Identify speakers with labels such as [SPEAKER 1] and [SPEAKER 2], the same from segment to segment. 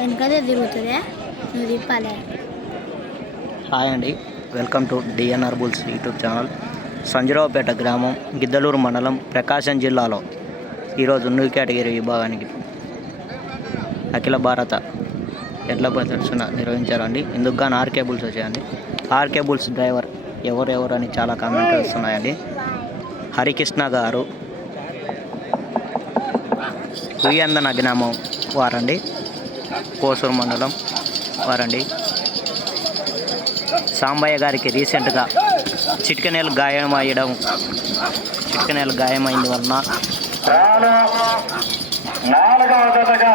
[SPEAKER 1] వెనకదే తిరుగుతుందే. నువ్వు తిప్పాలే.
[SPEAKER 2] హాయ్ అండి. Welcome to DNR bulls YouTube channel. Sanjaravupeta గ్రామం గిద్దలూరు మండలం ప్రకాశం జిల్లాలో. ఈరోజు న్యూ కేటగిరీ విభాగానికి అఖిల భారత ఎడ్ల ప్రదర్శన నిర్వహించారండి. ఇందుకు గాను ఆర్కే బుల్స్ వచ్చాయండి. ఆర్కే బుల్స్ డ్రైవర్ ఎవరు ఎవరు అని చాలా కామెంట్లు వస్తున్నాయండి. హరికృష్ణ గారు ఉయ్యందన గ్రామం వారండి. కోసూరు మండలం వారండి. సాంబయ్య గారికి రీసెంట్గా చిటికనేలు గాయం అయ్యడం చిటికనేలు గాయమైంది వలన
[SPEAKER 3] నాలుగవ జతగా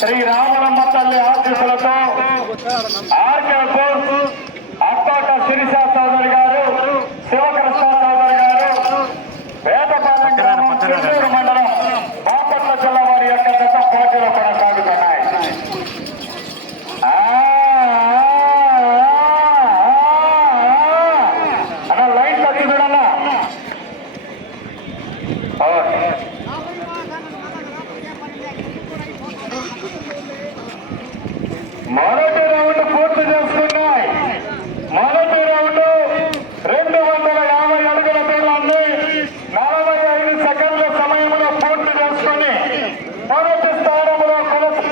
[SPEAKER 3] శ్రీరామలమ్మ తల్లి ఆశీస్సులతో ఆర్కే అప్పాక శిరీష చౌదరి గారు శివకృష్ణ చౌదరి గారు గ్రామం చిత్తూరు మండలం బాపట్ల జిల్లా వారి యొక్క జత పోటీలు కొనసాగుతున్నాయి ఆ, అన్న లైన్ తగ్గి చూడన్నా ఓకే మొదటి రౌండ్ పూర్తి చేసుకున్నాయి మొదటి రౌండ్ రెండు వందల యాభై అడుగుల దూరాన్ని నలభై ఐదు సెకండ్ల సమయంలో పూర్తి చేసుకుని మొదటి స్థానంలో కొనసా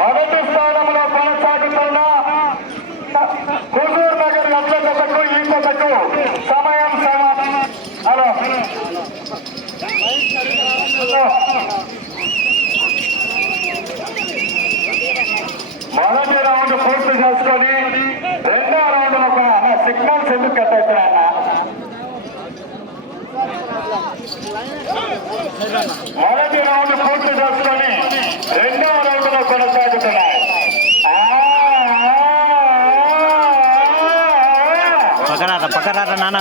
[SPEAKER 3] మొదటి స్థానంలో కొనసాగుతున్న హుజూర్ నగర్ అత్యంతకు ఈ కొత్తకు సమయం సమా హలో మొదటి రౌండ్ పూర్తి చేసుకొని రెండో రౌండ్ ఒక సిగ్నల్స్ ఎందుకు కట్ అవుతున్నాయన్న మొదటి రౌండ్ పూర్తి చేసుకొని రెండో రౌండ్లో కొనసాగుతున్నాయి.
[SPEAKER 2] పక్కరాట పక్కరాట నాన్న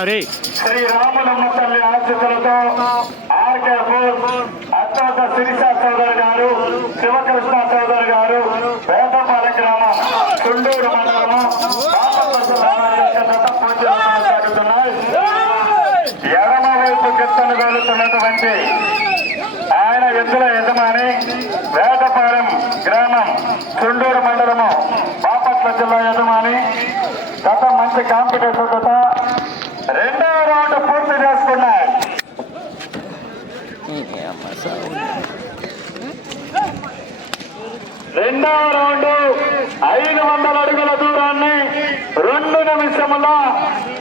[SPEAKER 3] శ్రీరాములమ్మ తల్లి ఆశీస్సులతో ఆర్కే బోస్ అత్యంత శిరీష చౌదరి గారు శివకృష్ణ చౌదరి గారు వేటపాలెం గ్రామం చుండూరు మండలము బాపట్ల జిల్లా వారి యొక్క జత పోటీలు కొనసాగుతున్నాయి ఎడమ వైపు గిత్తను వెళుతున్నటువంటి ఆయన ఎద్దుల యజమాని వేటపాలెం గ్రామం చుండూరు మండలము బాపట్ల జిల్లా యజమాని. గత మంచి కాంపిటేషన్ గత రెండవ రౌండ్ పూర్తి చేసుకున్నాయి. రెండవ రౌండ్ ఐదు వందల అడుగుల దూరాన్ని రెండు నిమిషముల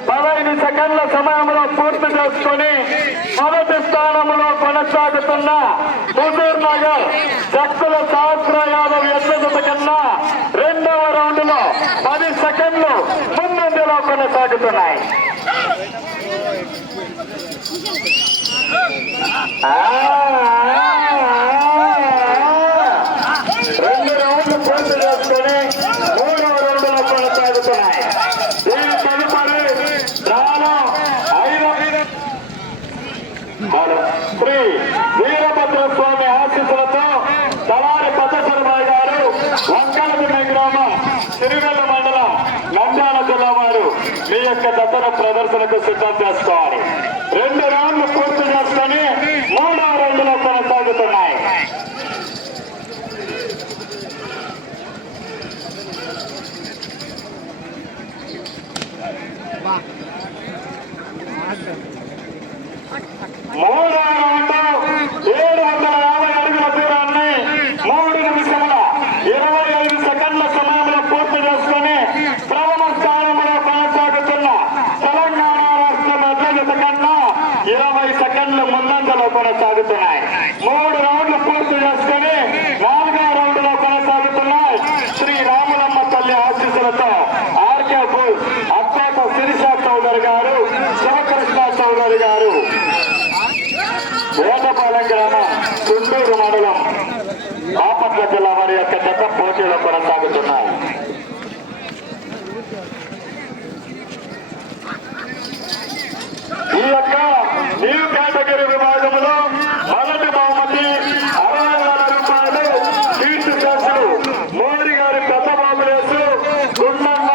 [SPEAKER 3] పదహైదు సెకండ్ల సమయంలో పూర్తి చేసుకుని మొదటి స్థానంలో కొనసాగుతున్న హుజూర్ నగర్ శక్తుల సహస్ర కన్నా రెండవ రౌండ్లో పది సెకండ్లు ముందంజలో కొనసాగుతున్నాయి ఆ, ఆ. రెండు రౌండ్లు పూర్తి చేసుకొని మూడవ రౌండ్లో కొనసాగుతున్నాయి దీని తదుపరి డ్రాలో ఐదు మన శ్రీ వీరభద్ర స్వామి ఆశీస్సులతో తలారి పద్దశర్మాయి గారు వంకలదిన్న గ్రామం సిరివెల్ల మండలం నంద్యాల జిల్లా వారు మీ యొక్క దసరా ప్రదర్శనకు సిద్ధం చేసుకోవాలి రెండు రౌండ్లు పూర్తి చేసుకొని మూడవ రౌండ్లో కొనసాగుతున్నాయి మూడవ రౌండ్ ఏడు వందల యాభై అడుగుల దూరాన్ని మూడు నిమిషముల ఇరవై ఐదు సెకండ్ల సమయంలో పూర్తి చేసుకుని ప్రథమ స్థానంలో కొనసాగుతున్న తెలంగాణ రాష్ట్ర మధ్యజత కన్నా ఇరవై సెకండ్లు ముందంజలో కొనసాగుతున్నాయి మూడు రౌండ్లు పూర్తి చేసుకుని నాలుగవ రౌండ్లో కొనసాగుతున్నాయి శ్రీ రాములమ్మ తల్లి ఆశీస్సులతో ఆర్కే బుల్ అత్తాక శిరీష చౌదరి గారు శివకృష్ణ చౌదరి గారు వేటపాలెం గ్రామం చుండూరు మండలం బాపట్ల జిల్లా వారి యొక్క జత పోటీలో కొనసాగుతున్నాయి ఈ యొక్క న్యూ కేటగిరీ విభాగంలో మొదటి బహుమతి అరవై వేల రూపాయలు కీర్తి చేస్తులు మోదీ గారి పెద్ద బాబులేసు గుండమ్మ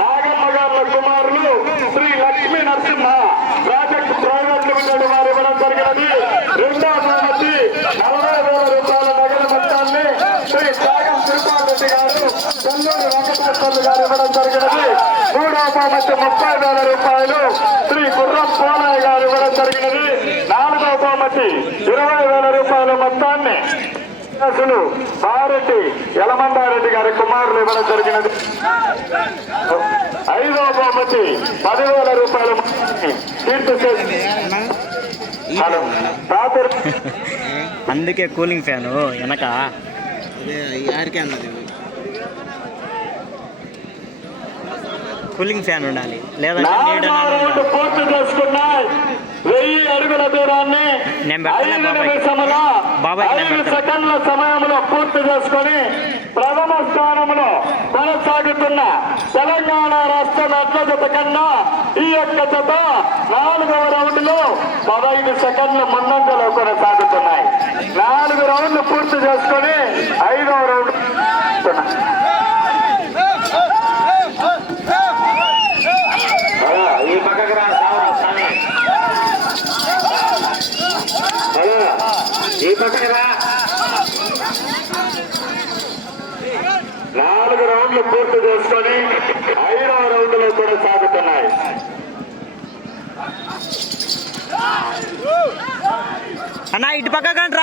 [SPEAKER 3] నాగమ్మ గారుల కుమారులు Sri Lakshmi Narasimha project private limited వారు ఇవ్వడం జరిగినది రెండో బహుమతి నలభై వేల రూపాయల మూడవ బహుమతి ముప్పై వేల రూపాయలు శ్రీ గుర్రం పోలయ్య గారు ఇవ్వడం జరిగినది. నాలుగవ బహుమతి ఇరవై వేల రూపాయల మొత్తాన్ని అసలు బారెడ్డి యలమందారెడ్డి గారి కుమారులు ఇవ్వడం జరిగినది. ఐదవ బహుమతి పదివేల రూపాయల మొత్తాన్ని కీర్తి చేసి హలో తాతూరు
[SPEAKER 2] అందుకే కూలింగ్ ఫ్యాను వెనక.
[SPEAKER 4] అదే యారికే అన్నది.
[SPEAKER 2] కూలింగ్ ఫ్యాన్ ఉండాలి. లేదంటే నీడ
[SPEAKER 3] వెయ్యి అడుగుల దూరాన్ని
[SPEAKER 2] నేను బాబాయ్.
[SPEAKER 3] సెకండ్ల సమయంలో పూర్తి చేసుకొని ప్రథమ స్థానంలో కొనసాగుతున్న తెలంగాణ రాష్ట్రం ఎట్ల జత కన్నా ఈ యొక్క జత నాలుగవ రౌండ్లో పదహైదు సెకండ్ల ముందంజలో కొనసాగుతున్నాయి. నాలుగు రౌండ్లు పూర్తి చేసుకొని ఐదవ రౌండ్ ఈ నాలుగు రౌండ్లు పూర్తి చేసుకొని ఐదవ రౌండ్లో కూడా సాగుతున్నాయి.
[SPEAKER 2] అన్న ఇటు పక్క కంట్రా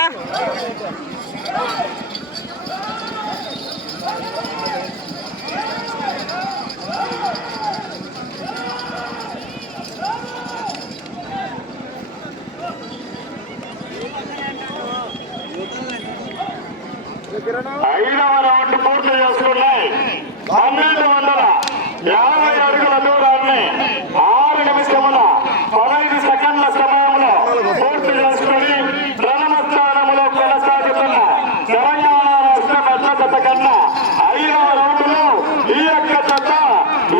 [SPEAKER 3] ఐదవ రౌండ్ పూర్తి చేసుకున్నాయి. పన్నెండు వందల యాభై అడుగుల దూరాన్ని ఆరు నిమిషముల పదహైదు సెకండ్ల సమయంలో పూర్తి చేసుకుని ప్రథమ స్థానంలో కొనసాగుతున్న తెలంగాణ రాష్ట్రం ఎట్ల జత కన్నా ఐదవ రౌండ్లో ఈ యొక్క జత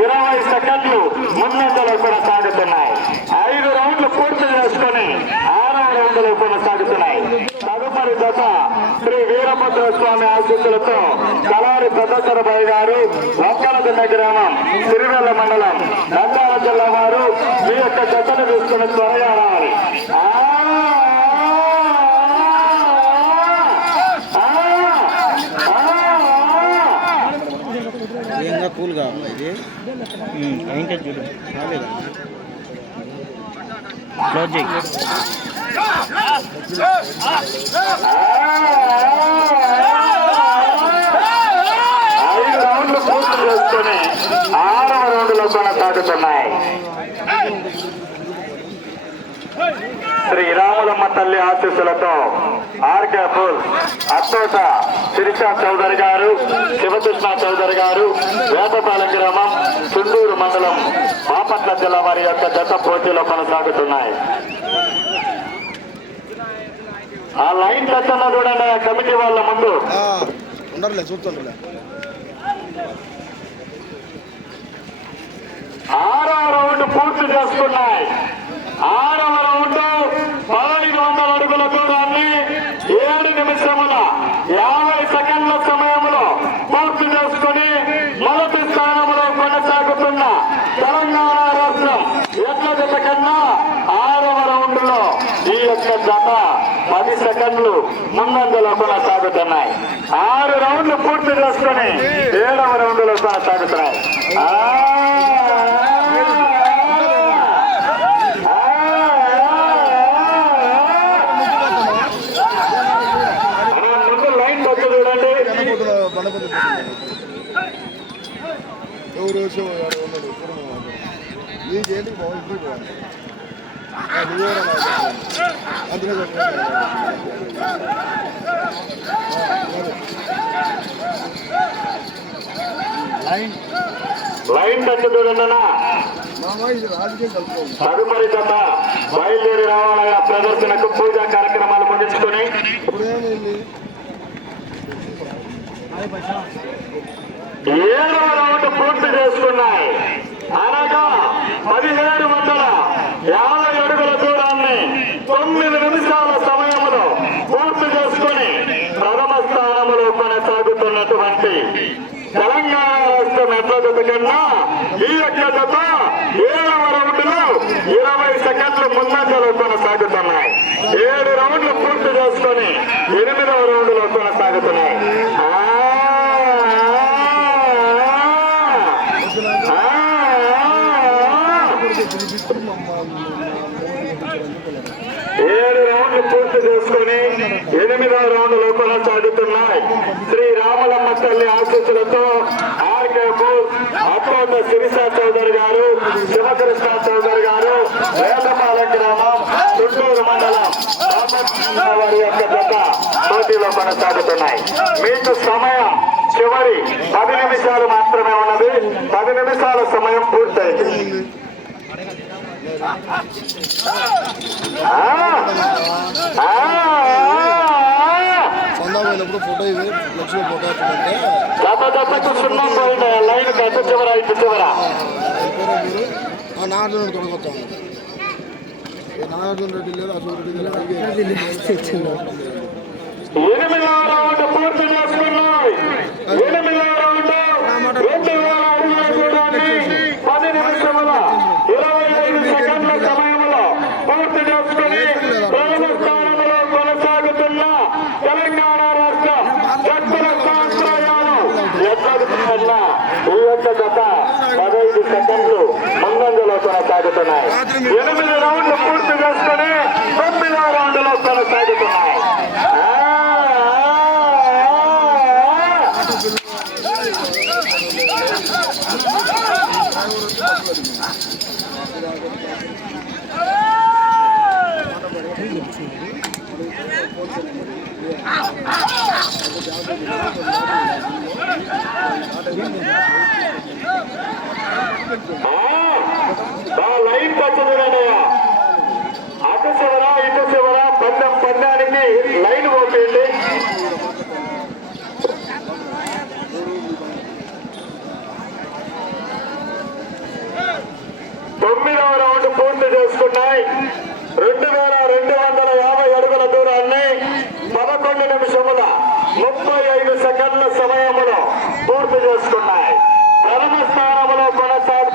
[SPEAKER 3] ఇరవై సెకండ్లు ముందంజలో కొనసాగుతున్నాయి ఐదు రౌండ్లు పూర్తి చేసుకుని ఆరవ రౌండ్లో కొనసాగుతున్నాయి తదుపరి జత శ్రీ వీరభద్ర ఆశీస్సులతో కలారి పెద్దసరబాయి గారు వంకలదిన్న గ్రామం సిరివెల్ల మండలం నంద్యాల జిల్లా వారు ఈ యొక్క జతను తీసుకుని త్వరగా రావాలి. ఆ, ఆ, ఆ, ఆ.
[SPEAKER 4] ఏంగా కూల్ కావాలా ఇది?
[SPEAKER 2] చూడు. క్లోజ్ చేయి
[SPEAKER 3] ఐదు రౌండ్లు పూర్తి చేసుకుని ఆరవ రౌండ్లో కొనసాగుతున్నాయి శ్రీ రాములమ్మ తల్లి ఆశీస్సులతో ఆర్కే ఫుల్ అత్తోట శిరీష చౌదరి గారు శివకృష్ణ చౌదరి గారు వేటపాలెం గ్రామం చుండూరు మండలం బాపట్ల జిల్లా వారి యొక్క జత పోటీలో కొనసాగుతున్నాయి. ఆ లైన్ టచ్ చూడండి కమిటీ వాళ్ళ ముందు.
[SPEAKER 4] ఉండరులే చూస్తుండలే
[SPEAKER 3] ఆరవ రౌండ్ పూర్తి చేసుకున్నాయి ఆరవ రౌండ్ పదహైదు వందల అడుగుల దూరాన్ని ఏడు నిమిషముల యాభై సెకండ్ల సమయంలో పూర్తి చేసుకుని మొదటి స్థానంలో కొనసాగుతున్న తెలంగాణ రాష్ట్రం ఎట్ల జత కన్నా ఆరవ రౌండ్లో ఈ యొక్క జత పది సెకండ్లు ముందంజలో కొనసాగుతున్నాయి. ఆరు రౌండ్లు పూర్తి చేసుకుని ఏడవ రౌండ్లో కొనసాగుతున్నాయి ఆ, ఆ, ఆ, ముందు లైన్ బస్సు చూడండి
[SPEAKER 4] ఎవరు ఉన్నాడు కుటుంబం అందులో
[SPEAKER 2] లైన్
[SPEAKER 3] లైన్ తదుపరి జత బయలుదేరి రావాలన్న ప్రదర్శనకు పూజా కార్యక్రమాలు ముగించుకొని. ఏడవ రౌండ్ పూర్తి చేసుకున్నాయి అనగా పదిహేడు వందల యాభై అడుగుల దూరాన్ని తొమ్మిది నిమిషాల సమయంలో పూర్తి చేసుకుని ప్రథమ స్థానంలో కొనసాగుతున్నటువంటి తెలంగాణ రాష్ట్రం ఎట్ల జత కన్నా ఈ యొక్క జత ఏడవ రౌండ్లో ఇరవై సెకండ్లు ముందంజలో కొనసాగుతుంది ఏడు రౌండ్లు పూర్తి చేసుకొని ఎనిమిదవ రౌండ్లో కొనసాగుతున్నాయి ఆ, ఆ, ఆ, రౌండ్లు పూర్తి చేసుకొని ఎనిమిదవ రౌండ్లు కొనసాగుతున్నాయి శ్రీ రామలమ్మ తల్లి ఆశీస్సులతో ఆర్కే బోస్ శిరీష చౌదరి గారు శివకృష్ణ చౌదరి గారు వేదపాలెం గ్రామం చుట్టూరు మండలం వారి యొక్క జత పోటీలో కొనసాగుతున్నాయి. మీకు సమయం చివరి పది నిమిషాలు మాత్రమే ఉన్నది. పది నిమిషాల సమయం పూర్తయింది. ఆ, ఆ.
[SPEAKER 4] చందా పోయినప్పుడు ఫోటో ఇది లక్ష్మి ఫోటో ఆ నాగార్జున రెడ్డి తొడగొచ్చాము నాగార్జున రెడ్డి లేదు అశోక్ రెడ్డి లేదు
[SPEAKER 3] ఎనిమిదవ రౌండ్ పూర్తి చేసుకున్నాయి ఎనిమిదవ రౌండ్ రెండు వేల అడుగుల దూరాన్ని పది నిమిషముల ఇరవై ఐదు సెకండ్ల సమయంలో పూర్తి చేసుకుని ప్రథమ స్థానంలో కొనసాగుతున్న తెలంగాణ రాష్ట్రం జట్టుల సాంప్రదాయాలు ఎక్కడుతున్న ఈ యొక్క జత పదహైదు సెకండ్లు ముందంజలో కొనసాగుతున్నాయి ఎనిమిది రౌండ్లు పూర్తి చేసుకుని తొమ్మిదవ రౌండ్లో కొనసాగుతున్నాయి ఆ, ఆ, ఆ. ఆ లైన్ పచ్చదనయ్యా అటు చివర ఇటు చివర పందెం పందానికి లైన్ పోతుంది తొమ్మిదవ రౌండ్ పూర్తి చేసుకున్నాయి. రెండు వేల రెండు వందల యాభై అడుగుల దూరాన్ని పదకొండు నిమిషముల ముప్పై ఐదు సెకండ్ల సమయములో పూర్తి చేసుకున్నాయి. ప్రథమ స్థానంలో కొనసాగు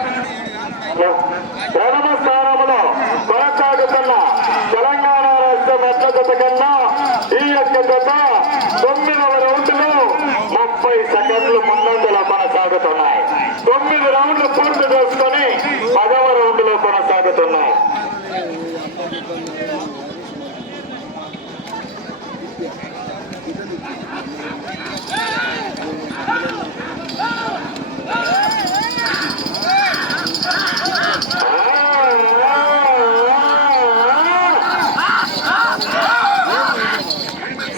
[SPEAKER 3] ప్రథమ స్థానంలో కొనసాగుతున్న తెలంగాణ రాష్ట్ర మెట్ల కన్నా ఈ యొక్క గత తొమ్మిదవ రౌండ్లు ముప్పై సెకండ్లు ముందంజలో కొనసాగుతున్నాయి. తొమ్మిది రౌండ్లు పూర్తి చేసుకొని పదవ రౌండ్ కొనసాగుతున్నాయి.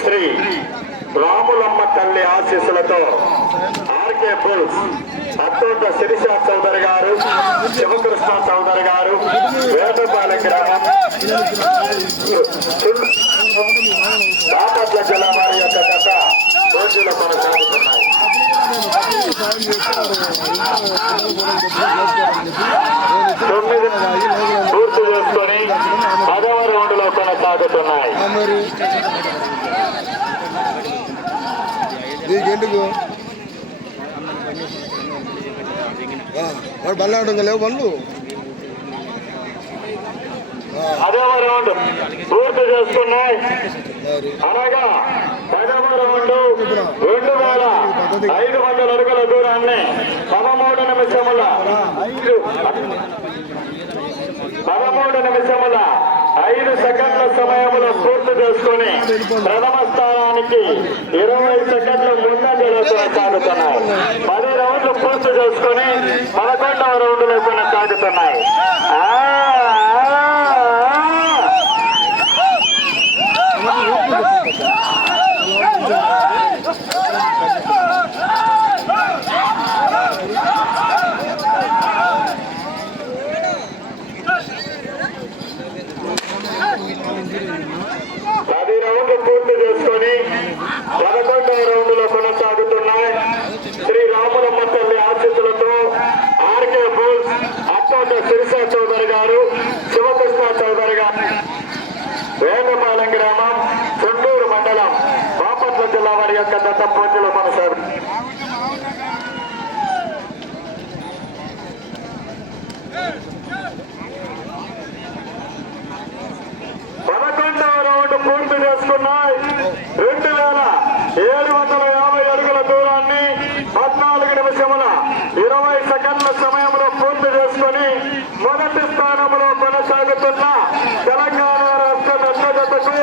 [SPEAKER 3] శ్రీ రాములమ్మ తల్లి ఆశీస్సులతో ఆర్కే బుల్స్ అత్తోట శిరీష చౌదరి గారు శివకృష్ణ చౌదరి గారు వేటపాలెం గ్రామం బాపట్ల జిల్లా వారి యొక్క గత రోజులు కొనసాగుతున్నాయి. తొమ్మిది పూర్తి చేసుకొని పదవ రౌండ్లో కొనసాగుతున్నాయి.
[SPEAKER 4] మరి నీకెందుకు ఆ, వాడు లేవు ఆ,
[SPEAKER 3] పదవ రౌండ్ పూర్తి చేసుకున్నాయి
[SPEAKER 4] మరి
[SPEAKER 3] అనగా పదవ రౌండ్ రెండు వేల ఐదు వందల అడుగుల దూరాన్ని పదమూడు నిమిషముల పదమూడు నిమిషముల ఐదు సెకండ్ల సమయంలో పూర్తి చేసుకొని ప్రథమ స్థానానికి ఇరవై సెకండ్ల ముందంజలో కొనసాగుతున్నాయి పది రౌండ్లు పూర్తి చేసుకొని పదకొండవ రౌండ్లో కొనసాగుతున్నాయి ఆ, ఆ, ఆ. పది రౌండ్లు పూర్తి చేసుకొని పదకొండవ రౌండ్లో కొనసాగుతున్నాయి శ్రీ రాములమ్మ తల్లి ఆశీస్సులతో ఆర్కే బుల్స్ అత్తోట శిరీష చౌదరి గారు శివకృష్ణ చౌదరి గారు వేదపాలెం గ్రామం చుండూరు మండలం బాపట్ల జిల్లా వారి యొక్క దత్త పోటీలో కొనసాగు పదకొండవ రౌండ్ పూర్తి చేసుకున్నాయి రెండు వేల ఏడు వందల యాభై అడుగుల దూరాన్ని పద్నాలుగు నిమిషముల ఇరవై సెకండ్ల సమయంలో పూర్తి చేసుకొని మొదటి స్థానంలో కొనసాగుతున్న తెలంగాణ రాష్ట్ర దత్తజతకు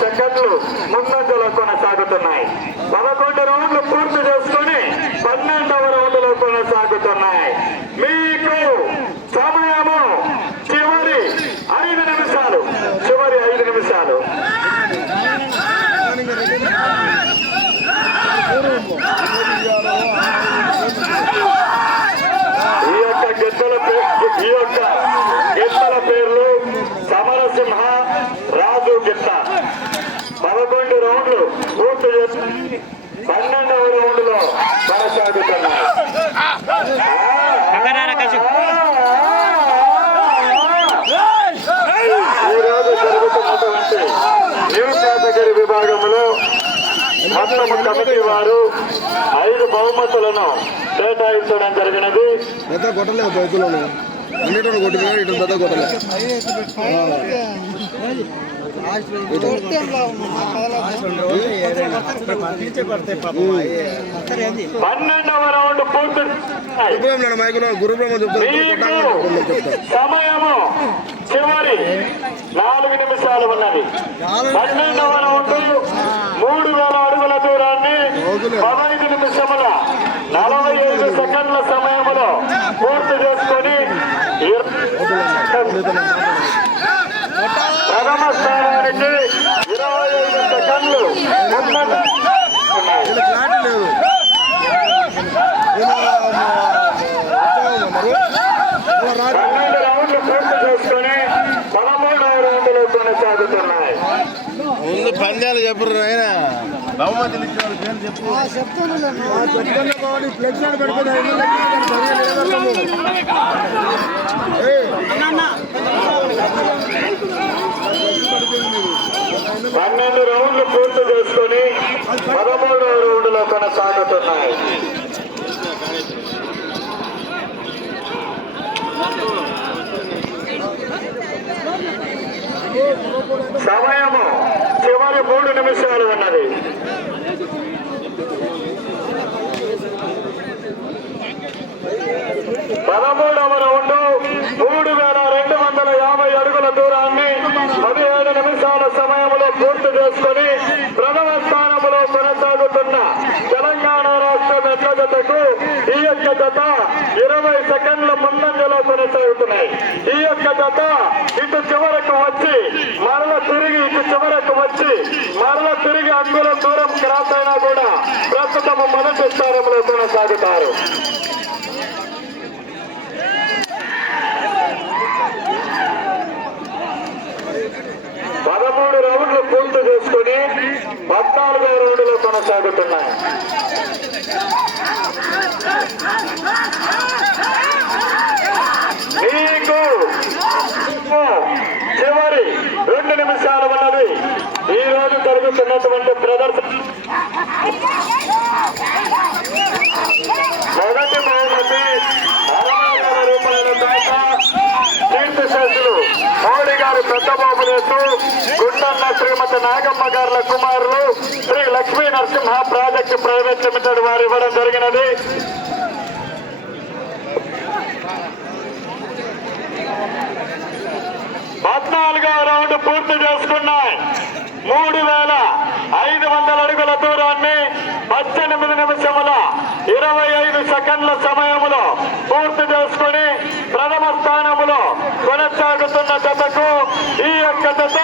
[SPEAKER 3] సెకండ్లు ముందంజలో కొనసాగుతున్నాయి పదకొండు రౌండ్లు పూర్తి చేసుకుని పన్నెండవ రౌండ్లో కొనసాగుతున్నాయి మీకు సమయము చివరి ఐదు నిమిషాలు చివరి ఐదు నిమిషాలు ఈ యొక్క గిద్దల పే- ఈ యొక్క గిద్దల పేర్లు సమరసింహ రాజు గిత్త పదకొండు రౌండ్లు పూర్తి చేసి పన్నెండవ రౌండ్లో కొనసాగుతున్నాయి ఈ రోజు జరుగుతున్నటువంటి న్యూ కేటగిరీ విభాగంలో మొత్తం కమిటీ వారు ఐదు బహుమతులను కేటాయించడం జరిగినది
[SPEAKER 4] పెద్ద కొట్టలేదు బైకులను అన్నిటిని ఇటు పెద్ద
[SPEAKER 3] పన్నెండవ రౌండ్ పూర్తి.
[SPEAKER 4] గురుబ్రహ్మ మైకులో గురుబ్రహ్మ
[SPEAKER 3] సమయము చివరి నాలుగు నిమిషాలు ఉన్నది. పన్నెండవ రౌండ్ మూడు వేల అడుగుల దూరాన్ని పదహైదు నిమిషముల నలభై ఐదు సెకండ్ల సమయంలో పూర్తి చేసుకొని ప్రథమ స్థానానికి ఇరవై ఐదు సెకండ్లు పన్నెండు రౌండ్లు పూర్తి చేసుకుని పదమూడవ రౌండ్లు కొనసాగుతున్నాయి
[SPEAKER 4] ముందు పందాలు చెప్పరు ఆయన బహుమతులు పేరు చెప్పు చెప్తాను
[SPEAKER 3] పన్నెండు రౌండ్లు పూర్తి చేసుకొని పదమూడవ రౌండ్లో కొనసాగుతున్నాయి. సమయము చివరి మూడు నిమిషాలు ఉన్నది. పదమూడవ రౌండ్ మూడు వేల రెండు వందల యాభై అడుగుల దూరాన్ని పదిహేడు నిమిషాలు చేసుకుని ప్రథమ స్థానంలో కొనసాగుతున్న తెలంగాణ రాష్ట్ర మెట్ల జతకు ఈ యొక్క జత ఇరవై సెకండ్ల ముందంజలో కొనసాగుతున్నాయి. ఈ యొక్క జత ఇటు చివరకు వచ్చి మరల తిరిగి ఇటు చివరకు వచ్చి మరల తిరిగి అంగుల దూరం క్రాస్ అయినా కూడా ప్రస్తుతం మొదటి స్థానంలో కొనసాగుతారు పదమూడు రౌండ్లు పూర్తి చేసుకుని పద్నాలుగో రౌండ్లో కొనసాగుతున్నాయి. మీకు చివరి రెండు నిమిషాలు ఉన్నది. ఈ రోజు జరుగుతున్నటువంటి ప్రదర్శన మొదటి బహుమతి అరవై వేల రూపాయల దాకా కీర్తి మోడీ గారు పెద్ద బాబు బాబునేసు గుండన్న తర్వాత నాగమ్మ గారుల కుమారులు Sri Lakshmi Narasimha project private limited వారు ఇవ్వడం జరిగినది. పద్నాలుగో రౌండ్ పూర్తి చేసుకున్నాయి. మూడు వేల ఐదు వందల అడుగుల దూరాన్ని పద్దెనిమిది నిమిషముల ఇరవై ఐదు సెకండ్ల సమయములో పూర్తి చేసుకుని ప్రథమ స్థానములో కొనసాగుతున్న జతకు ఈ యొక్క జత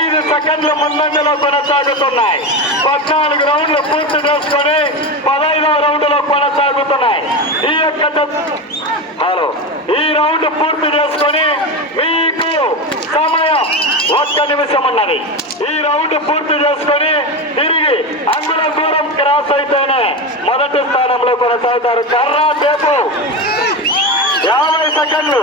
[SPEAKER 3] ఐదు సెకండ్ల ముందంజలో కొనసాగుతున్నాయి. పద్నాలుగు రౌండ్లు పూర్తి చేసుకుని పదహైదవ రౌండ్లో కొనసాగుతున్నాయి. ఈ యొక్క హలో ఈ రౌండ్ పూర్తి చేసుకొని ఒక్క నిమిషం ఉన్నది. ఈ రౌండ్ పూర్తి చేసుకొని తిరిగి అంగుళం దూరం క్రాస్ అయితేనే మొదటి స్థానంలో కొనసాగుతారు. కర్రా దేపు యాభై సెకండ్లు.